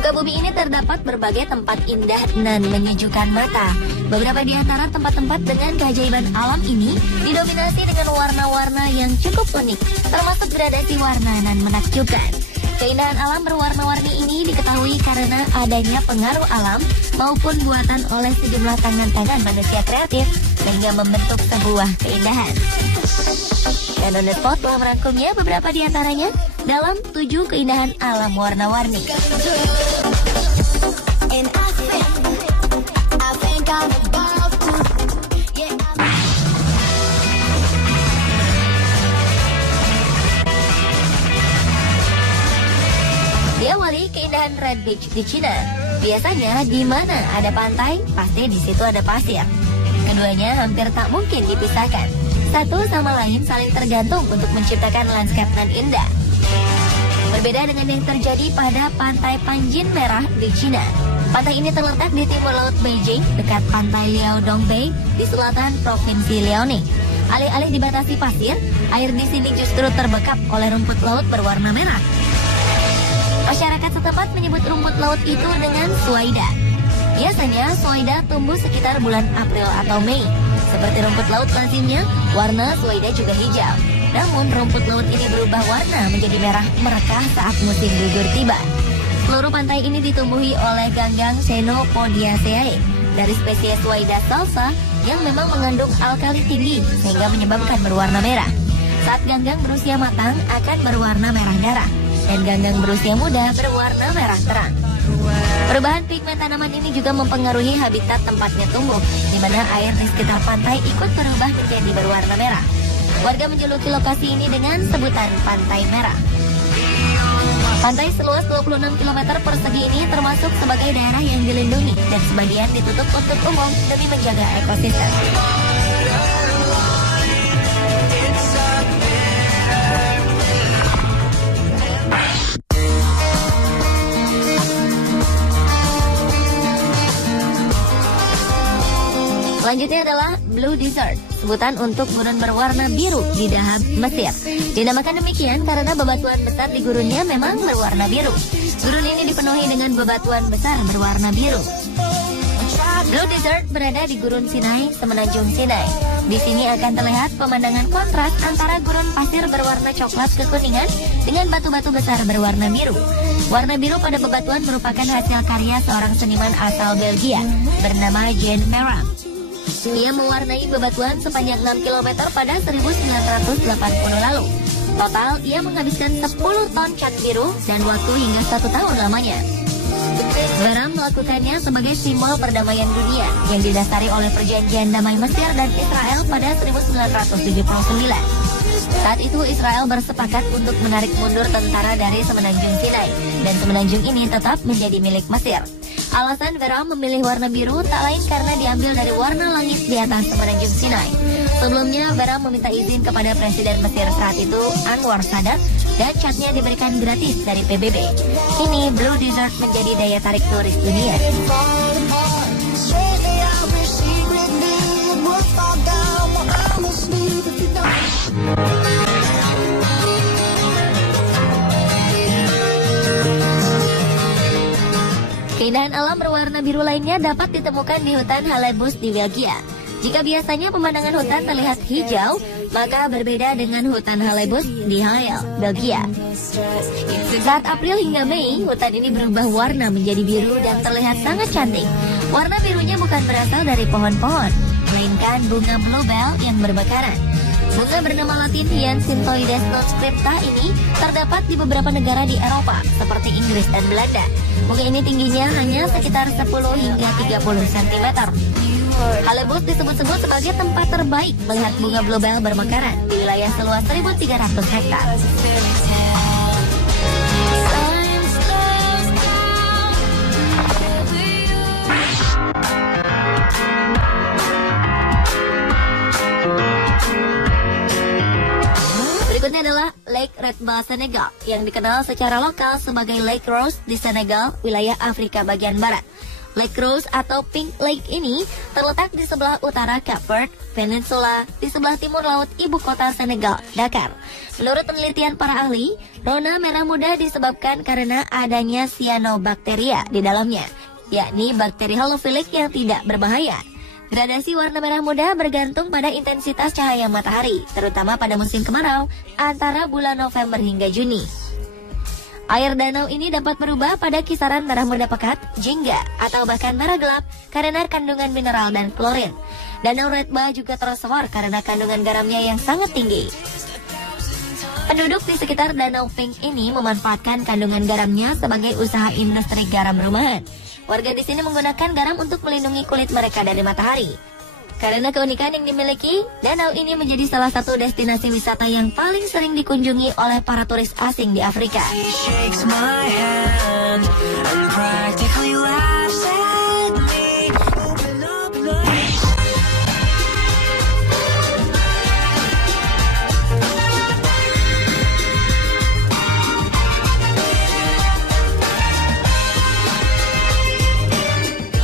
muka bumi ini terdapat berbagai tempat indah dan menyejukkan mata. Beberapa di antara tempat-tempat dengan keajaiban alam ini didominasi dengan warna-warna yang cukup unik, termasuk gradasi warna dan menakjubkan. Keindahan alam berwarna-warni ini diketahui karena adanya pengaruh alam maupun buatan oleh sejumlah tangan-tangan manusia kreatif sehingga membentuk sebuah keindahan. Dan On The Spot telah merangkumnya beberapa di antaranya dalam 7 keindahan alam warna-warni. Diawali keindahan Red Beach di Cina. Biasanya di mana ada pantai, pasti di situ ada pasir. Keduanya hampir tak mungkin dipisahkan. Satu sama lain saling tergantung untuk menciptakan landscape nan indah. Berbeda dengan yang terjadi pada pantai Panjin Merah di Cina. Pantai ini terletak di timur laut Beijing, dekat pantai Liaodong Bay di selatan provinsi Liaoning. Alih-alih dibatasi pasir, air di sini justru terbekap oleh rumput laut berwarna merah. Masyarakat setempat menyebut rumput laut itu dengan suaida. Biasanya suaida tumbuh sekitar bulan April atau Mei. Seperti rumput laut lazimnya, warna suaida juga hijau. Namun rumput laut ini berubah warna menjadi merah merekah saat musim gugur tiba. Seluruh pantai ini ditumbuhi oleh ganggang Chenopodiaceae dari spesies suaida salsa yang memang mengandung alkali tinggi sehingga menyebabkan berwarna merah. Saat ganggang berusia matang akan berwarna merah darah dan ganggang berusia muda berwarna merah terang. Perubahan pigmen tanaman ini juga mempengaruhi habitat tempatnya tumbuh, di mana air di sekitar pantai ikut berubah menjadi berwarna merah. Warga menjuluki lokasi ini dengan sebutan Pantai Merah. Pantai seluas 26 km persegi ini termasuk sebagai daerah yang dilindungi dan sebagian ditutup untuk umum demi menjaga ekosistem. Selanjutnya adalah Blue Desert, sebutan untuk gurun berwarna biru di Dahab, Mesir. Dinamakan demikian karena bebatuan besar di gurunnya memang berwarna biru. Gurun ini dipenuhi dengan bebatuan besar berwarna biru. Blue Desert berada di Gurun Sinai, Semenanjung Sinai. Di sini akan terlihat pemandangan kontras antara gurun pasir berwarna coklat kekuningan dengan batu-batu besar berwarna biru. Warna biru pada bebatuan merupakan hasil karya seorang seniman asal Belgia bernama Jean Merah. Ia mewarnai bebatuan sepanjang 6 km pada 1980 lalu. Total, ia menghabiskan 10 ton cat biru dan waktu hingga 1 tahun lamanya. Veram melakukannya sebagai simbol perdamaian dunia yang didasari oleh perjanjian damai Mesir dan Israel pada 1979. Saat itu Israel bersepakat untuk menarik mundur tentara dari Semenanjung Sinai dan Semenanjung ini tetap menjadi milik Mesir. Alasan Veram memilih warna biru tak lain karena diambil dari warna langit di atas Semenanjung Sinai. Sebelumnya Veram meminta izin kepada Presiden Mesir saat itu Anwar Sadat dan catnya diberikan gratis dari PBB. Kini Blue Desert menjadi daya tarik turis dunia. Keindahan alam berwarna biru lainnya dapat ditemukan di hutan Halebus di Belgia. Jika biasanya pemandangan hutan terlihat hijau, maka berbeda dengan hutan Halebus di Halle, Belgia. Saat April hingga Mei, hutan ini berubah warna menjadi biru dan terlihat sangat cantik. Warna birunya bukan berasal dari pohon-pohon, melainkan bunga bluebell yang bermekaran. Bunga bernama Latin Hyacintoides non-scripta ini terdapat di beberapa negara di Eropa, seperti Inggris dan Belanda. Bunga ini tingginya hanya sekitar 10 hingga 30 cm. Halebus disebut-sebut sebagai tempat terbaik melihat bunga bluebell bermekaran di wilayah seluas 1.300 hektar. Berikutnya adalah Lake Redba Senegal yang dikenal secara lokal sebagai Lake Rose di Senegal, wilayah Afrika bagian barat. Lake Rose atau Pink Lake ini terletak di sebelah utara Cape Verde Peninsula, di sebelah timur laut ibu kota Senegal, Dakar. Menurut penelitian para ahli, warna merah muda disebabkan karena adanya cyanobacteria di dalamnya, yakni bakteri halofilik yang tidak berbahaya. Gradasi warna merah muda bergantung pada intensitas cahaya matahari, terutama pada musim kemarau antara bulan November hingga Juni. Air danau ini dapat berubah pada kisaran merah muda pekat, jingga, atau bahkan merah gelap karena kandungan mineral dan klorin. Danau Redba juga tersohor karena kandungan garamnya yang sangat tinggi. Penduduk di sekitar Danau Pink ini memanfaatkan kandungan garamnya sebagai usaha industri garam rumahan. Warga di sini menggunakan garam untuk melindungi kulit mereka dari matahari. Karena keunikan yang dimiliki, danau ini menjadi salah satu destinasi wisata yang paling sering dikunjungi oleh para turis asing di Afrika.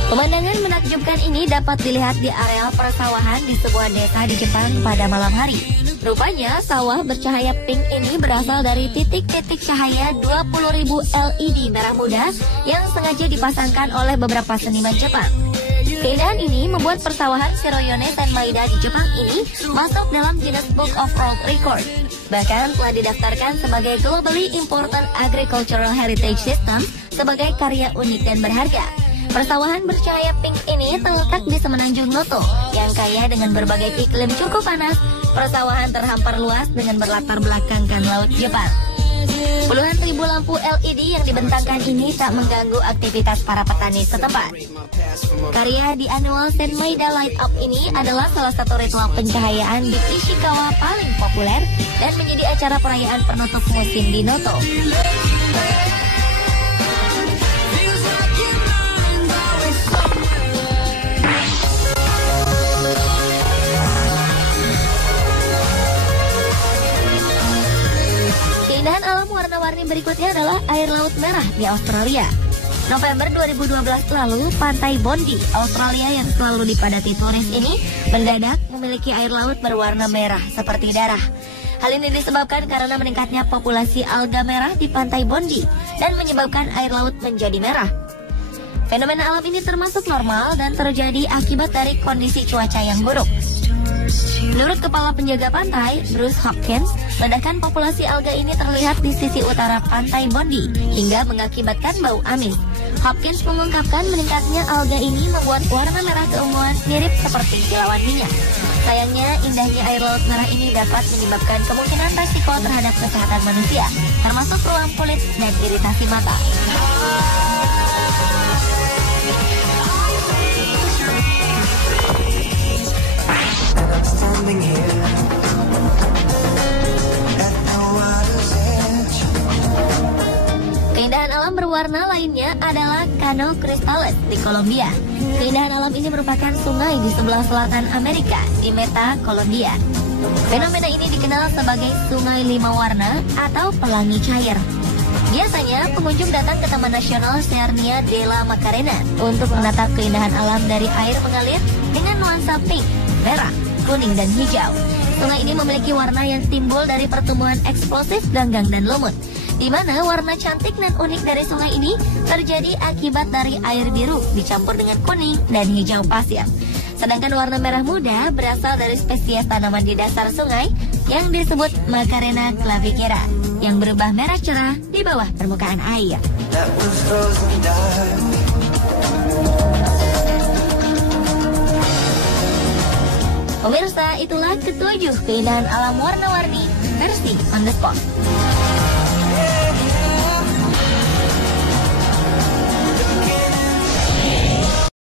Pemandangan menakjubkan ini dapat dilihat di areal persawahan di sebuah desa di Jepang pada malam hari. Rupanya sawah bercahaya pink ini berasal dari titik-titik cahaya 20.000 LED merah muda yang sengaja dipasangkan oleh beberapa seniman Jepang. Keindahan ini membuat persawahan Shiroyone Tenmaida di Jepang ini masuk dalam Guinness Book of World Record. Bahkan telah didaftarkan sebagai Globally Important Agricultural Heritage System sebagai karya unik dan berharga. Persawahan bercahaya pink ini terletak di Semenanjung Noto yang kaya dengan berbagai iklim cukup panas. Persawahan terhampar luas dengan berlatar belakangkan laut Jepang. Puluhan ribu lampu LED yang dibentangkan ini tak mengganggu aktivitas para petani setempat. Karya di Annual Tenmaida Light Up ini adalah salah satu ritual pencahayaan di Ishikawa paling populer dan menjadi acara perayaan penutup musim di Noto. Keindahan alam warna-warni berikutnya adalah air laut merah di Australia. November 2012 lalu, pantai Bondi, Australia yang selalu dipadati turis ini mendadak memiliki air laut berwarna merah seperti darah. Hal ini disebabkan karena meningkatnya populasi alga merah di pantai Bondi dan menyebabkan air laut menjadi merah. Fenomena alam ini termasuk normal dan terjadi akibat dari kondisi cuaca yang buruk. Menurut Kepala Penjaga Pantai, Bruce Hopkins, ledakan populasi alga ini terlihat di sisi utara pantai Bondi hingga mengakibatkan bau amis. Hopkins mengungkapkan meningkatnya alga ini membuat warna merah keunguan mirip seperti kilauan minyak. Sayangnya, indahnya air laut merah ini dapat menyebabkan kemungkinan resiko terhadap kesehatan manusia, termasuk ruam kulit dan iritasi mata. Keindahan alam berwarna lainnya adalah Cano Cristales di Kolombia. Keindahan alam ini merupakan sungai di sebelah selatan Amerika, di Meta, Kolombia. Fenomena ini dikenal sebagai Sungai Lima Warna atau Pelangi Cair. Biasanya, pengunjung datang ke Taman Nasional Sernia de la Macarena untuk menatap keindahan alam dari air mengalir dengan nuansa pink, merah, kuning, dan hijau. Sungai ini memiliki warna yang timbul dari pertumbuhan eksplosif ganggang dan lumut, di mana warna cantik dan unik dari sungai ini terjadi akibat dari air biru dicampur dengan kuning dan hijau pasir. Sedangkan warna merah muda berasal dari spesies tanaman di dasar sungai yang disebut Macarena clavicera, yang berubah merah cerah di bawah permukaan air. Pemirsa, itulah ketujuh keindahan alam warna-warni versi On The Spot.